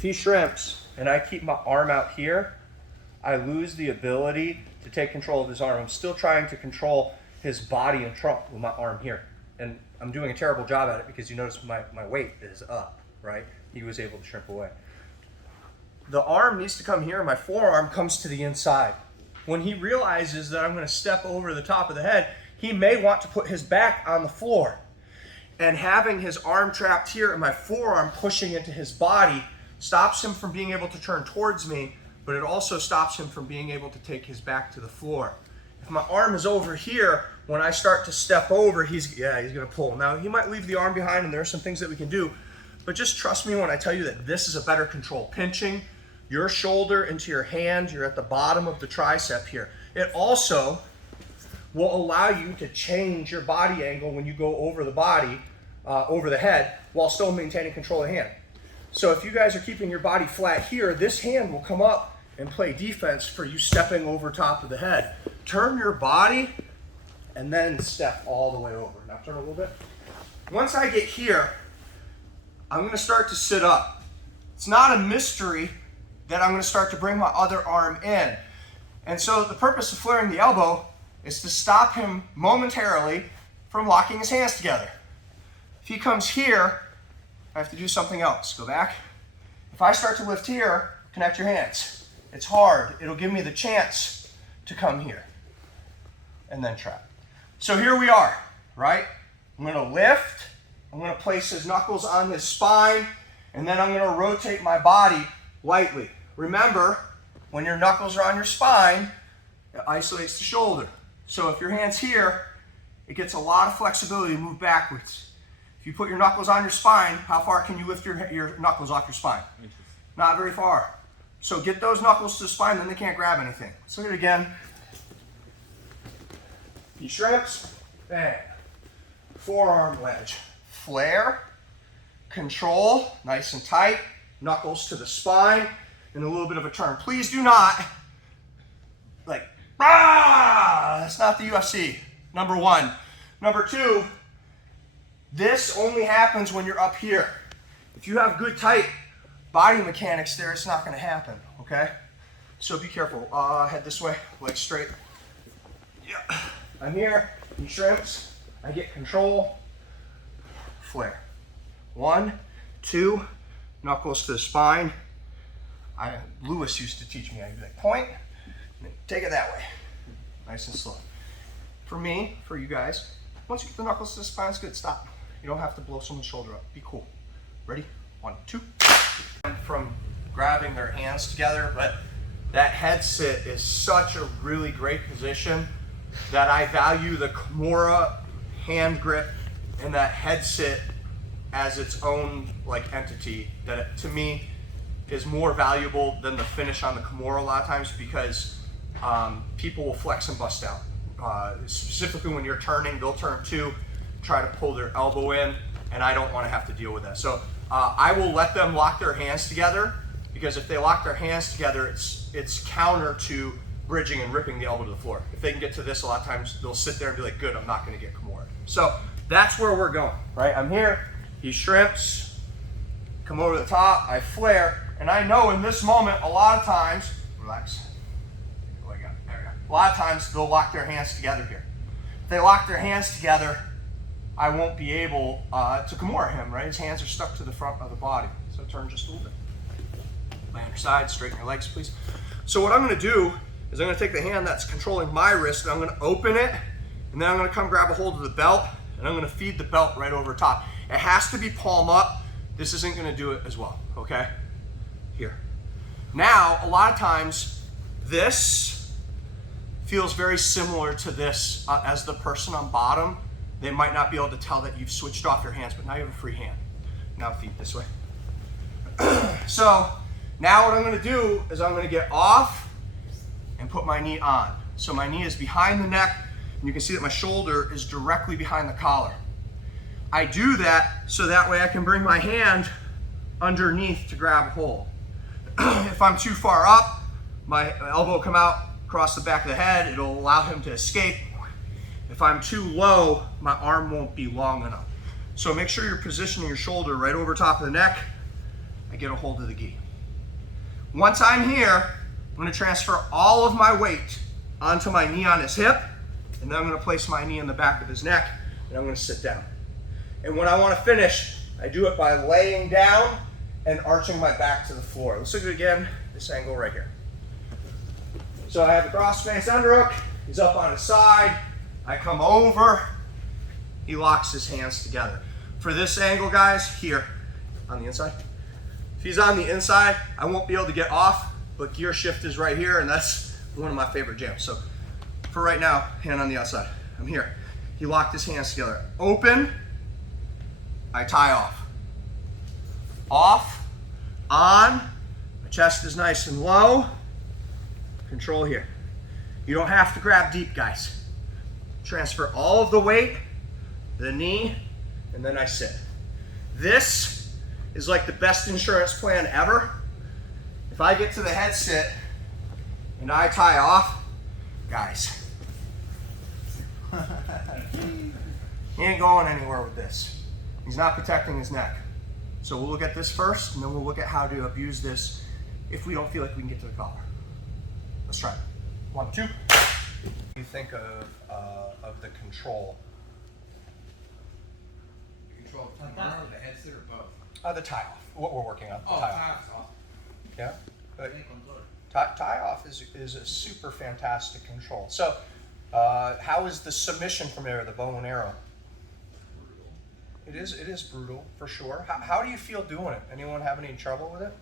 if he shrimps and I keep my arm out here, I lose the ability to take control of his arm. I'm still trying to control his body and trunk with my arm here. And I'm doing a terrible job at it because you notice my weight is up, right? He was able to shrimp away. The arm needs to come here, my forearm comes to the inside. When he realizes that I'm going to step over the top of the head, he may want to put his back on the floor. And having his arm trapped here and my forearm pushing into his body stops him from being able to turn towards me, but it also stops him from being able to take his back to the floor. If my arm is over here, when I start to step over, he's going to pull. Now, he might leave the arm behind, and there are some things that we can do, but just trust me when I tell you that this is a better control. Pinching your shoulder into your hand, you're at the bottom of the tricep here. It also will allow you to change your body angle when you go over the body, over the head, while still maintaining control of the hand. So if you guys are keeping your body flat here, this hand will come up and play defense for you stepping over top of the head. Turn your body and then step all the way over. Now turn a little bit. Once I get here, I'm going to start to sit up. It's not a mystery that I'm going to start to bring my other arm in. And so the purpose of flaring the elbow is to stop him momentarily from locking his hands together. If he comes here, I have to do something else. Go back. If I start to lift here, connect your hands. It's hard. It'll give me the chance to come here and then trap. So here we are, right? I'm going to lift. I'm going to place his knuckles on his spine, and then I'm going to rotate my body lightly. Remember, when your knuckles are on your spine, it isolates the shoulder. So if your hand's here, it gets a lot of flexibility to move backwards. If you put your knuckles on your spine, how far can you lift your knuckles off your spine? Not very far. So get those knuckles to the spine, then they can't grab anything. Let's look at it again. He shrimps, bang. Forearm wedge. Flair, control, nice and tight, knuckles to the spine, and a little bit of a turn. Please do not, that's not the UFC, number one. Number two, this only happens when you're up here. If you have good tight body mechanics there, it's not going to happen, okay? So be careful. Head this way, legs straight. Yeah. I'm here, he shrimps, I get control, flare. 1, 2, knuckles to the spine. Lewis used to teach me, I'd be like, point, and then take it that way. Nice and slow. For me, for you guys, once you get the knuckles to the spine, it's good, stop. You don't have to blow someone's shoulder up. Be cool. Ready? 1, 2. From grabbing their hands together, but that head sit is such a really great position that I value the Kimura hand grip and that head sit as its own entity that to me is more valuable than the finish on the Kimura a lot of times, because people will flex and bust out. Specifically when you're turning, they'll turn too, try to pull their elbow in, and I don't want to have to deal with that. So I will let them lock their hands together, because if they lock their hands together, it's counter to bridging and ripping the elbow to the floor. If they can get to this, a lot of times they'll sit there and be like, good, I'm not going to get Kimura. So that's where we're going, right? I'm here, he shrimps, come over the top, I flare, and I know in this moment, a lot of times, relax, there we go. A lot of times they'll lock their hands together here. If they lock their hands together, I won't be able to Kimura him, right? His hands are stuck to the front of the body. So turn just a little bit. Lay on your side, straighten your legs, please. So what I'm gonna do is I'm gonna take the hand that's controlling my wrist, and I'm gonna open it, and then I'm gonna come grab a hold of the belt, and I'm gonna feed the belt right over top. It has to be palm up. This isn't gonna do it as well, okay? Here. Now, a lot of times, this feels very similar to this as the person on bottom. They might not be able to tell that you've switched off your hands, but now you have a free hand. Now feet this way. So now what I'm gonna do is I'm gonna get off and put my knee on. So my knee is behind the neck, and you can see that my shoulder is directly behind the collar. I do that so that way I can bring my hand underneath to grab a hold. If I'm too far up, my elbow will come out across the back of the head. It'll allow him to escape. If I'm too low, my arm won't be long enough. So make sure you're positioning your shoulder right over top of the neck. I get a hold of the gi. Once I'm here, I'm gonna transfer all of my weight onto my knee on his hip, and then I'm gonna place my knee in the back of his neck, and I'm gonna sit down. And when I wanna finish, I do it by laying down and arching my back to the floor. Let's look at it again, this angle right here. So I have the cross face underhook, he's up on his side, I come over, he locks his hands together. For this angle, guys, here, on the inside. If he's on the inside, I won't be able to get off, but gear shift is right here, and that's one of my favorite jams. So for right now, hand on the outside. I'm here. He locked his hands together. Open, I tie off. Off, on, my chest is nice and low. Control here. You don't have to grab deep, guys. Transfer all of the weight, the knee, and then I sit. This is like the best insurance plan ever. If I get to the head sit and I tie off, guys, he ain't going anywhere with this. He's not protecting his neck. So we'll look at this first, and then we'll look at how to abuse this if we don't feel like we can get to the collar. Let's try it. 1, 2. You think of the control. Control the Kimura or the head sit or both? The tie off. What we're working on. Oh, tie off's off. Yeah. But tie off is a super fantastic control. So, how is the submission from there, the bow and arrow? Brutal. It is brutal for sure. How do you feel doing it? Anyone have any trouble with it?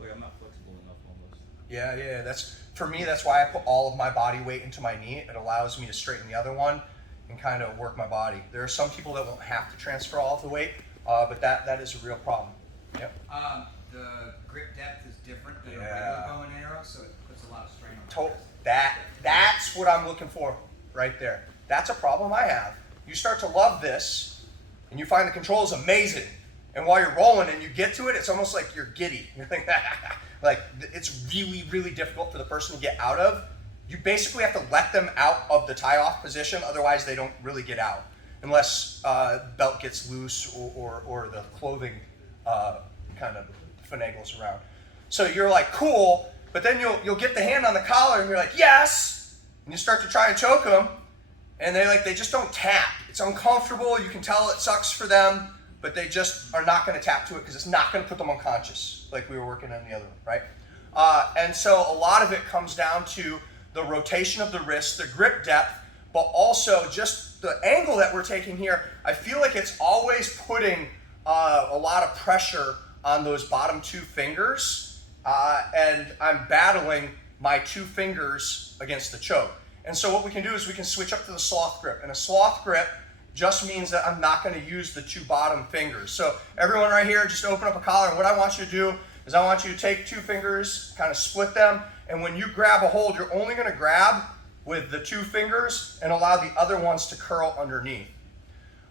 Like I'm not flexible enough almost. Yeah. That's for me. That's why I put all of my body weight into my knee. It allows me to straighten the other one and kind of work my body. There are some people that won't have to transfer all of the weight, but that is a real problem. Yep. The grip depth is different than a regular bow and arrow, so it puts a lot of strain on the wrist. That's what I'm looking for right there. That's a problem I have. You start to love this, and you find the control is amazing. And while you're rolling and you get to it, it's almost like you're giddy. You're like it's really, really difficult for the person to get out of. You basically have to let them out of the tie-off position, otherwise they don't really get out, unless belt gets loose or the clothing kind of finagles around. So you're like, cool, but then you'll get the hand on the collar and you're like, yes, and you start to try and choke them, and they just don't tap. It's uncomfortable. You can tell it sucks for them, but they just are not going to tap to it because it's not going to put them unconscious like we were working on the other one, right? And so a lot of it comes down to the rotation of the wrist, the grip depth, but also just the angle that we're taking here. I feel like it's always putting a lot of pressure on those bottom 2 fingers, and I'm battling my 2 fingers against the choke. And so what we can do is we can switch up to the sloth grip, and a sloth grip just means that I'm not going to use the 2 bottom fingers. So everyone right here, just open up a collar, and what I want you to do is I want you to take 2 fingers, kind of split them, and when you grab a hold, you're only going to grab with the 2 fingers and allow the other ones to curl underneath.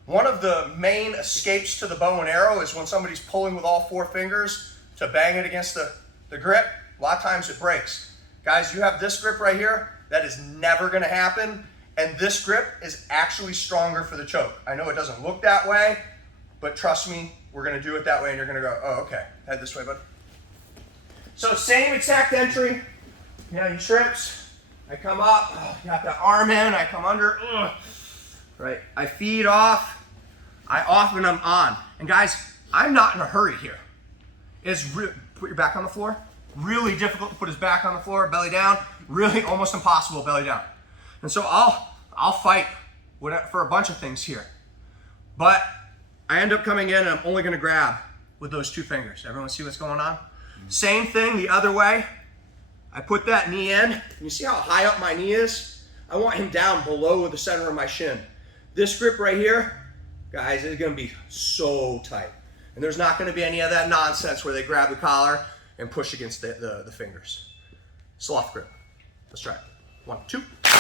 One of the main escapes to the bow and arrow is when somebody's pulling with all 4 fingers to bang it against the grip. A lot of times it breaks. Guys, you have this grip right here. That is never going to happen. And this grip is actually stronger for the choke. I know it doesn't look that way, but trust me, we're going to do it that way, and you're going to go, oh, okay. Head this way, bud. So same exact entry. You know, you trips. I come up. Got the arm in. I come under. Right. I feed off. I off and I'm on. And guys, I'm not in a hurry here. It's put your back on the floor. Really difficult to put his back on the floor, belly down. Really almost impossible, belly down. And so I'll fight for a bunch of things here. But I end up coming in and I'm only going to grab with those 2 fingers. Everyone see what's going on? Same thing the other way. I put that knee in. You see how high up my knee is? I want him down below the center of my shin. This grip right here, guys, is going to be so tight. And there's not going to be any of that nonsense where they grab the collar and push against the fingers. Sloth grip. Let's try it. 1, 2.